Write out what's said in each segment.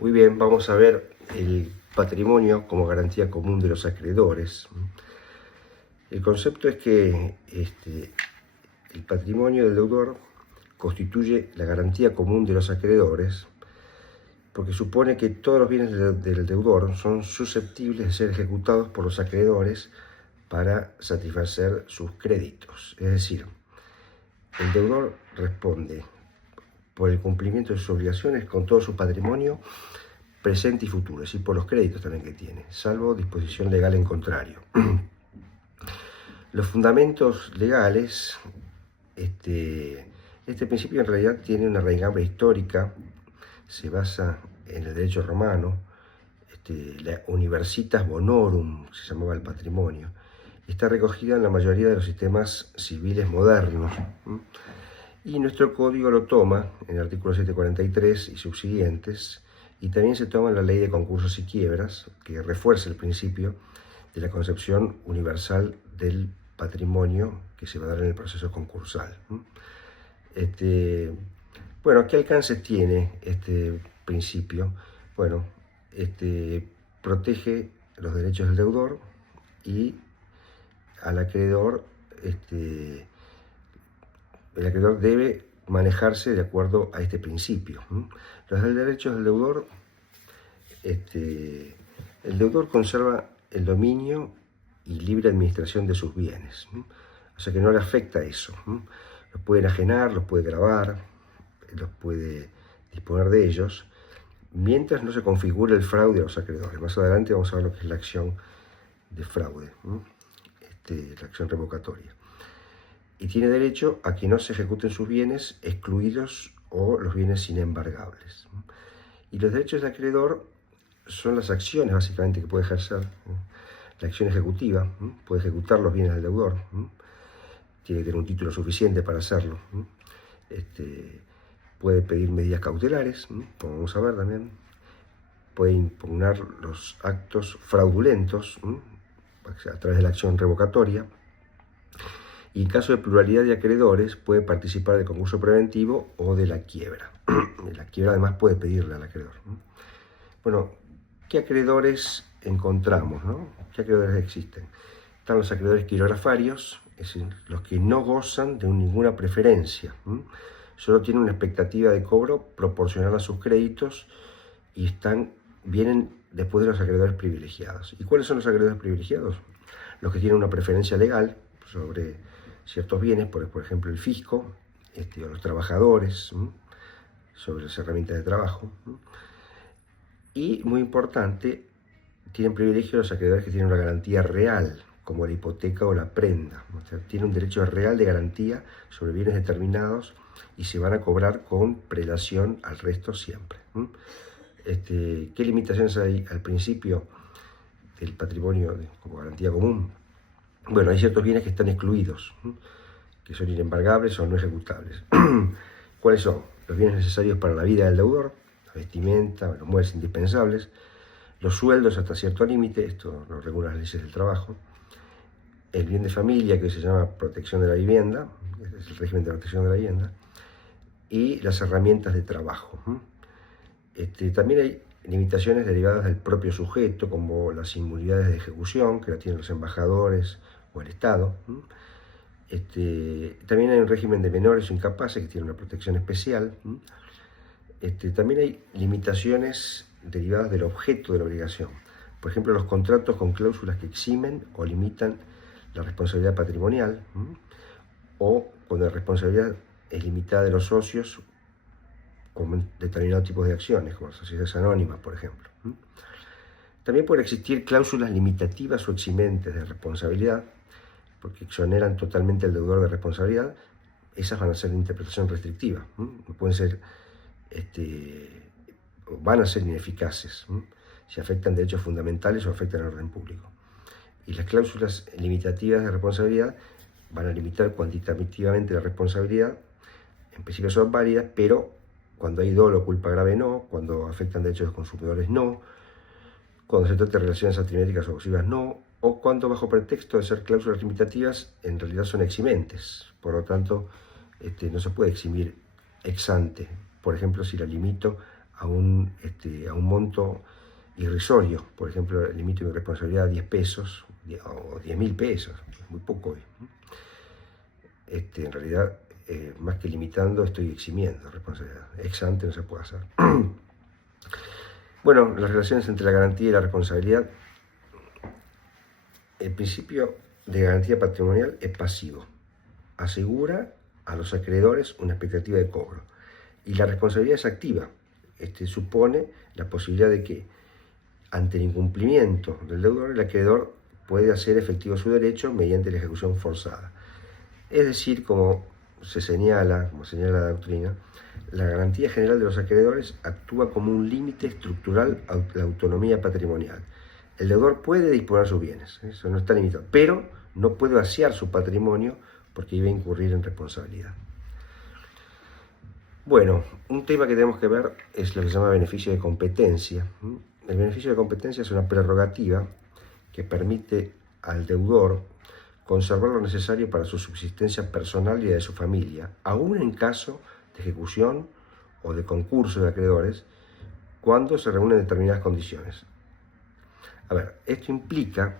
Muy bien, vamos a ver el patrimonio como garantía común de los acreedores. El concepto es que el patrimonio del deudor constituye la garantía común de los acreedores porque supone que todos los bienes del deudor son susceptibles de ser ejecutados por los acreedores para satisfacer sus créditos. Es decir, el deudor responde por el cumplimiento de sus obligaciones con todo su patrimonio presente y futuro, es decir, por los créditos también que tiene, salvo disposición legal en contrario. Los fundamentos legales, este principio en realidad tiene una raigambre histórica, se basa en el derecho romano, la Universitas Bonorum, se llamaba el patrimonio, está recogida en la mayoría de los sistemas civiles modernos. Y nuestro código lo toma en el artículo 743 y subsiguientes, y también se toma en la ley de concursos y quiebras, que refuerza el principio de la concepción universal del patrimonio que se va a dar en el proceso concursal. Bueno, ¿qué alcance tiene este principio? Bueno, protege los derechos del deudor y al acreedor, el acreedor debe manejarse de acuerdo a este principio. Los derechos del deudor, el deudor conserva el dominio y libre administración de sus bienes, o sea que no le afecta eso. Los puede enajenar, los puede gravar, los puede disponer de ellos, mientras no se configure el fraude a los acreedores. Más adelante vamos a ver lo que es la acción de fraude, la acción revocatoria. Y tiene derecho a que no se ejecuten sus bienes excluidos o los bienes inembargables. Y los derechos del acreedor son las acciones básicamente que puede ejercer. La acción ejecutiva, puede ejecutar los bienes del deudor, tiene que tener un título suficiente para hacerlo. Puede pedir medidas cautelares, como vamos a ver también. Puede impugnar los actos fraudulentos a través de la acción revocatoria. Y en caso de pluralidad de acreedores puede participar del concurso preventivo o de la quiebra. La quiebra además puede pedirle al acreedor. Bueno, ¿qué acreedores encontramos? ¿Qué acreedores existen? Están los acreedores quirografarios, es decir, los que no gozan de ninguna preferencia. Solo tienen una expectativa de cobro proporcional a sus créditos y vienen después de los acreedores privilegiados. ¿Y cuáles son los acreedores privilegiados? Los que tienen una preferencia legal sobre ciertos bienes, por ejemplo el fisco, o los trabajadores, sobre las herramientas de trabajo. Y, muy importante, tienen privilegio los acreedores que tienen una garantía real, como la hipoteca o la prenda. O sea, tienen un derecho real de garantía sobre bienes determinados y se van a cobrar con prelación al resto siempre. ¿Qué limitaciones hay al principio del patrimonio como garantía común? Bueno, hay ciertos bienes que están excluidos, que son inembargables o no ejecutables. ¿Cuáles son? Los bienes necesarios para la vida del deudor, la vestimenta, los muebles indispensables, los sueldos hasta cierto límite, esto lo regulan las leyes del trabajo, el bien de familia, que se llama protección de la vivienda, es el régimen de protección de la vivienda, y las herramientas de trabajo. También hay limitaciones derivadas del propio sujeto, como las inmunidades de ejecución, que la tienen los embajadores o el Estado. También hay un régimen de menores o incapaces que tiene una protección especial. También hay limitaciones derivadas del objeto de la obligación. Por ejemplo, los contratos con cláusulas que eximen o limitan la responsabilidad patrimonial, o cuando la responsabilidad es limitada de los socios con determinados tipos de acciones, como las sociedades anónimas, por ejemplo. También pueden existir cláusulas limitativas o eximentes de responsabilidad, porque exoneran totalmente al deudor de responsabilidad. Esas van a ser de interpretación restrictiva, pueden ser, van a ser ineficaces si afectan derechos fundamentales o afectan al orden público. Y las cláusulas limitativas de responsabilidad van a limitar cuantitativamente la responsabilidad. En principio son válidas, pero cuando hay dolo o culpa grave no, cuando afectan derechos de los consumidores no, cuando se trata de relaciones asimétricas o abusivas no, o cuando bajo pretexto de ser cláusulas limitativas en realidad son eximentes. Por lo tanto, no se puede eximir ex ante, por ejemplo, si la limito a un monto irrisorio. Por ejemplo, el límite de responsabilidad a 10 pesos o 10.000 pesos, es muy poco hoy. En realidad, más que limitando, estoy eximiendo responsabilidad. Ex ante no se puede hacer. Bueno, las relaciones entre la garantía y la responsabilidad. El principio de garantía patrimonial es pasivo. Asegura a los acreedores una expectativa de cobro. Y la responsabilidad es activa. Supone la posibilidad de que, ante el incumplimiento del deudor, el acreedor puede hacer efectivo su derecho mediante la ejecución forzada. Es decir, como señala la doctrina, la garantía general de los acreedores actúa como un límite estructural a la autonomía patrimonial. El deudor puede disponer sus bienes, eso no está limitado, pero no puede vaciar su patrimonio porque iba a incurrir en responsabilidad. Bueno, un tema que tenemos que ver es lo que se llama beneficio de competencia. El beneficio de competencia es una prerrogativa que permite al deudor conservar lo necesario para su subsistencia personal y la de su familia, aún en caso de ejecución o de concurso de acreedores, cuando se reúnen determinadas condiciones. A ver, esto implica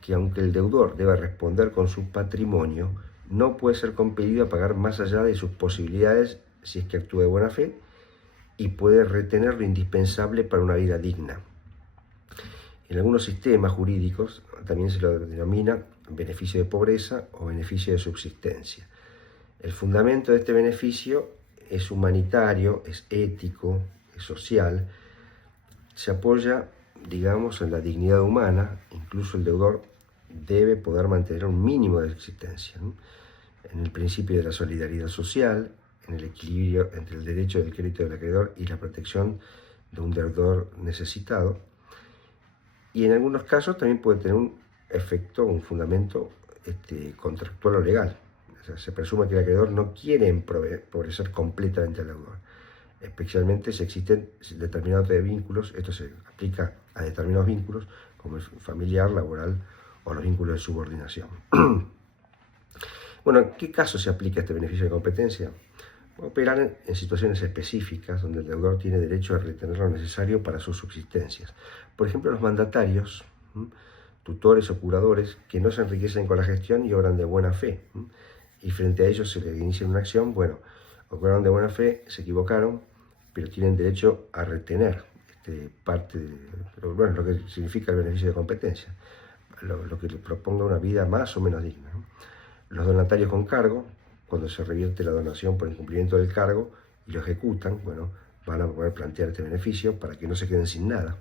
que aunque el deudor deba responder con su patrimonio, no puede ser compelido a pagar más allá de sus posibilidades si es que actúa de buena fe, y puede retener lo indispensable para una vida digna. En algunos sistemas jurídicos también se lo denomina beneficio de pobreza o beneficio de subsistencia. El fundamento de este beneficio es humanitario, es ético, es social, se apoya, digamos, en la dignidad humana. Incluso el deudor debe poder mantener un mínimo de existencia, ¿no? En el principio de la solidaridad social, en el equilibrio entre el derecho del crédito del acreedor y la protección de un deudor necesitado. Y en algunos casos también puede tener un efecto, un fundamento contractual o legal. O sea, se presume que el acreedor no quiere empobrecer completamente al deudor, especialmente si existen determinados vínculos. Esto se aplica a determinados vínculos, como el familiar, laboral o los vínculos de subordinación. Bueno, ¿en qué caso se aplica este beneficio de competencia? Operar en situaciones específicas donde el deudor tiene derecho a retener lo necesario para sus subsistencias. Por ejemplo, los mandatarios, tutores o curadores que no se enriquecen con la gestión y obran de buena fe. Y frente a ellos se les inicia una acción. Bueno, obraron de buena fe, se equivocaron, pero tienen derecho a retener parte de lo que significa el beneficio de competencia, lo que les proponga una vida más o menos digna, ¿no? Los donatarios con cargo, cuando se revierte la donación por incumplimiento del cargo y lo ejecutan, bueno, van a poder plantear este beneficio para que no se queden sin nada.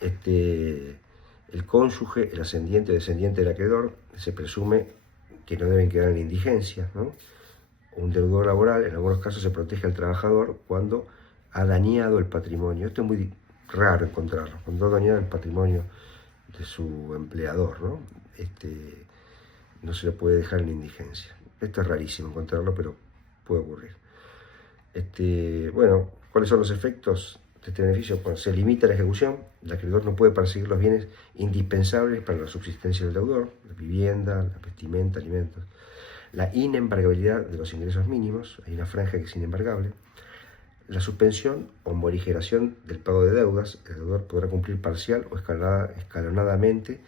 El cónyuge, el ascendiente o descendiente del acreedor, se presume que no deben quedar en indigencia, ¿no? Un deudor laboral, en algunos casos, se protege al trabajador cuando ha dañado el patrimonio. Esto es muy raro encontrarlo, cuando ha dañado el patrimonio de su empleador, ¿no? No se le puede dejar en indigencia. Esto es rarísimo encontrarlo, pero puede ocurrir. Bueno, ¿cuáles son los efectos de este beneficio? Bueno, se limita la ejecución. El acreedor no puede perseguir los bienes indispensables para la subsistencia del deudor: la vivienda, la vestimenta, alimentos. La inembargabilidad de los ingresos mínimos, hay una franja que es inembargable. La suspensión o morigeración del pago de deudas, el deudor podrá cumplir parcial o escalonadamente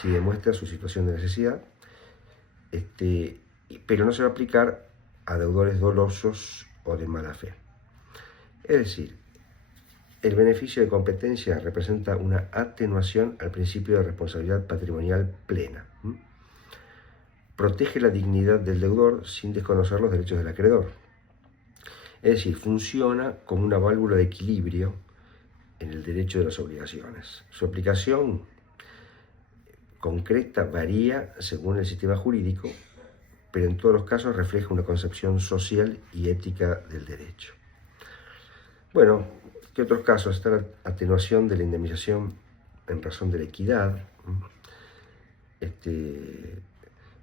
si demuestra su situación de necesidad, pero no se va a aplicar a deudores dolosos o de mala fe. Es decir, el beneficio de competencia representa una atenuación al principio de responsabilidad patrimonial plena. Protege la dignidad del deudor sin desconocer los derechos del acreedor. Es decir, funciona como una válvula de equilibrio en el derecho de las obligaciones. Su aplicación concreta varía según el sistema jurídico, pero en todos los casos refleja una concepción social y ética del derecho. Bueno, ¿qué otros casos? Está la atenuación de la indemnización en razón de la equidad.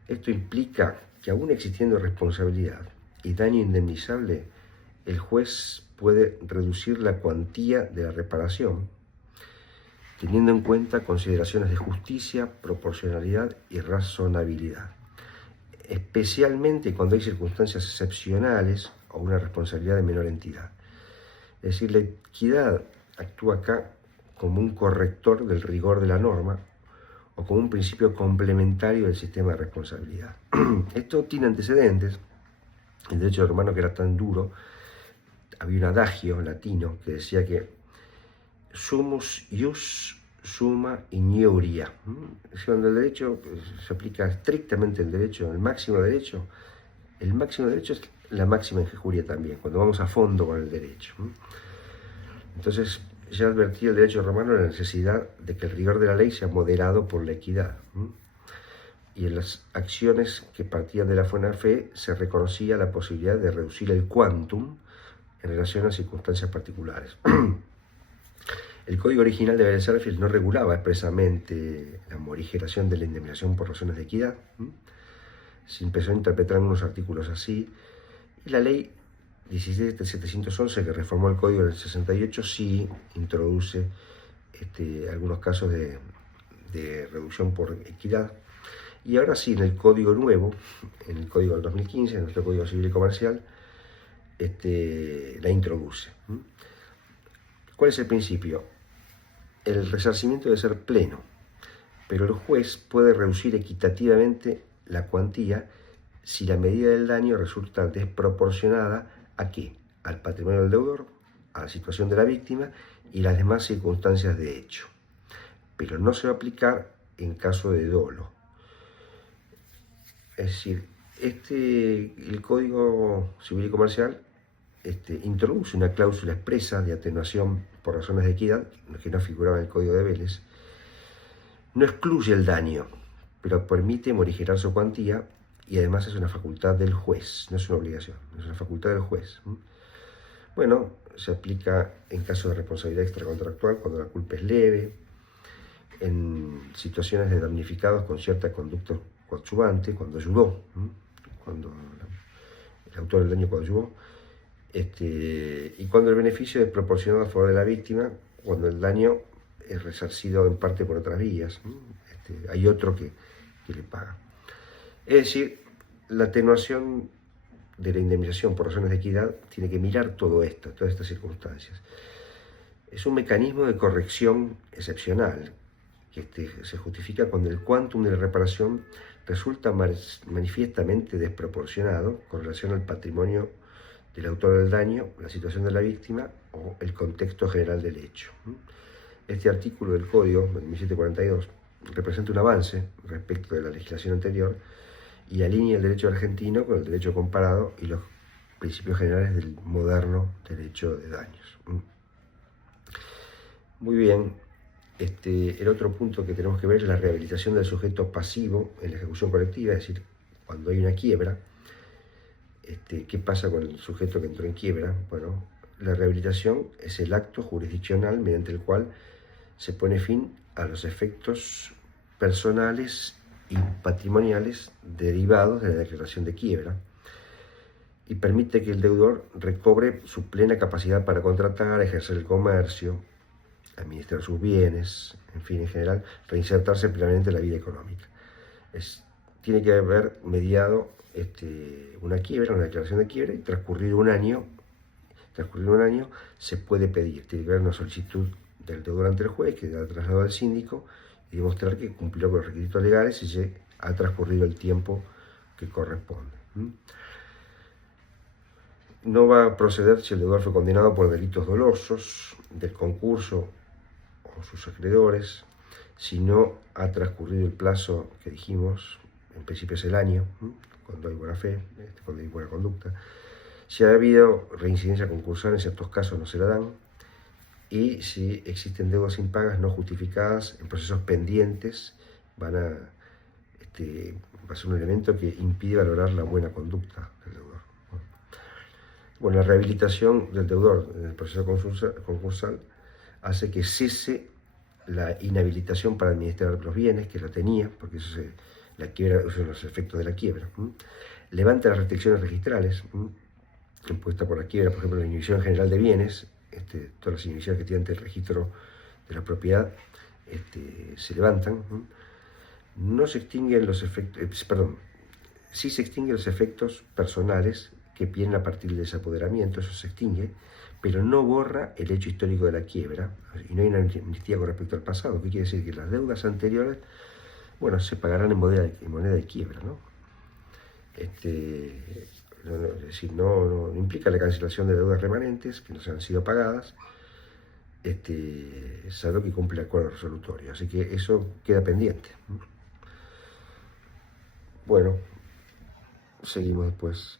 Esto implica que, aún existiendo responsabilidad y daño indemnizable, el juez puede reducir la cuantía de la reparación, teniendo en cuenta consideraciones de justicia, proporcionalidad y razonabilidad, especialmente cuando hay circunstancias excepcionales o una responsabilidad de menor entidad. Es decir, la equidad actúa acá como un corrector del rigor de la norma o como un principio complementario del sistema de responsabilidad. Esto tiene antecedentes. El derecho romano, que era tan duro, había un adagio latino que decía que sumus ius summa ignoria. Cuando el derecho se aplica estrictamente el derecho, el máximo derecho es la máxima injuria también, cuando vamos a fondo con el derecho. Entonces, ya advertía el derecho romano la necesidad de que el rigor de la ley sea moderado por la equidad. Y en las acciones que partían de la buena fe se reconocía la posibilidad de reducir el quantum en relación a circunstancias particulares. El código original de Berenguer no regulaba expresamente la morigeración de la indemnización por razones de equidad. Se empezó a interpretar en unos artículos así, y la ley 17.711, que reformó el código en el 68, sí introduce algunos casos de reducción por equidad. Y ahora sí, en el código nuevo, en el código del 2015, en nuestro Código Civil y Comercial, la introduce. ¿Cuál es el principio? El resarcimiento debe ser pleno, pero el juez puede reducir equitativamente la cuantía si la medida del daño resulta desproporcionada ¿a qué? Al patrimonio del deudor, a la situación de la víctima y las demás circunstancias de hecho. Pero no se va a aplicar en caso de dolo. Es decir, el Código Civil y Comercial introduce una cláusula expresa de atenuación por razones de equidad, que no figuraba en el Código de Vélez. No excluye el daño, pero permite morigerar su cuantía, y además es una facultad del juez, no es una obligación, es una facultad del juez. Bueno, se aplica en caso de responsabilidad extracontractual cuando la culpa es leve, en situaciones de damnificados con cierta conducta coadyuvante, cuando ayudó, cuando el autor del daño coadyuvó, y cuando el beneficio es proporcionado a favor de la víctima, cuando el daño es resarcido en parte por otras vías, hay otro que le paga. Es decir, la atenuación de la indemnización por razones de equidad tiene que mirar todo esto, todas estas circunstancias. Es un mecanismo de corrección excepcional que se justifica cuando el quantum de la reparación resulta manifiestamente desproporcionado con relación al patrimonio del autor del daño, la situación de la víctima o el contexto general del hecho. Este artículo del Código, 1742, representa un avance respecto de la legislación anterior y alinea el derecho argentino con el derecho comparado y los principios generales del moderno derecho de daños. Muy bien, el otro punto que tenemos que ver es la rehabilitación del sujeto pasivo en la ejecución colectiva, es decir, cuando hay una quiebra, ¿qué pasa con el sujeto que entró en quiebra? Bueno, la rehabilitación es el acto jurisdiccional mediante el cual se pone fin a los efectos personales y patrimoniales derivados de la declaración de quiebra y permite que el deudor recobre su plena capacidad para contratar, ejercer el comercio, administrar sus bienes, en fin, en general, reinsertarse plenamente en la vida económica. Tiene que haber mediado una quiebra, una declaración de quiebra, y transcurrido un año se puede pedir, tiene que haber una solicitud del deudor ante el juez que da traslado al síndico y demostrar que cumplió con los requisitos legales y se ha transcurrido el tiempo que corresponde. No va a proceder si el deudor fue condenado por delitos dolosos del concurso o sus acreedores, si no ha transcurrido el plazo que dijimos, en principio es el año, cuando hay buena fe, cuando hay buena conducta. Si ha habido reincidencia concursal, en ciertos casos no se la dan, y si existen deudas impagas no justificadas en procesos pendientes, va a ser un elemento que impide valorar la buena conducta del deudor. Bueno, la rehabilitación del deudor en el proceso concursal hace que cese la inhabilitación para administrar los bienes, que lo tenía, porque eso la quiebra, esos son los efectos de la quiebra. Levanta las restricciones registrales impuestas por la quiebra, por ejemplo, la inhibición general de bienes, todas las inhibiciones que tiene ante el registro de la propiedad se levantan. No se extinguen los efectos, sí se extinguen los efectos personales que vienen a partir del desapoderamiento, eso se extingue, pero no borra el hecho histórico de la quiebra, y no hay una amnistía con respecto al pasado. ¿Qué quiere decir? Que las deudas anteriores, bueno, se pagarán en moneda de quiebra, ¿no? Es decir, no implica la cancelación de deudas remanentes que no se han sido pagadas, salvo que cumple el acuerdo resolutorio. Así que eso queda pendiente. Bueno, seguimos después.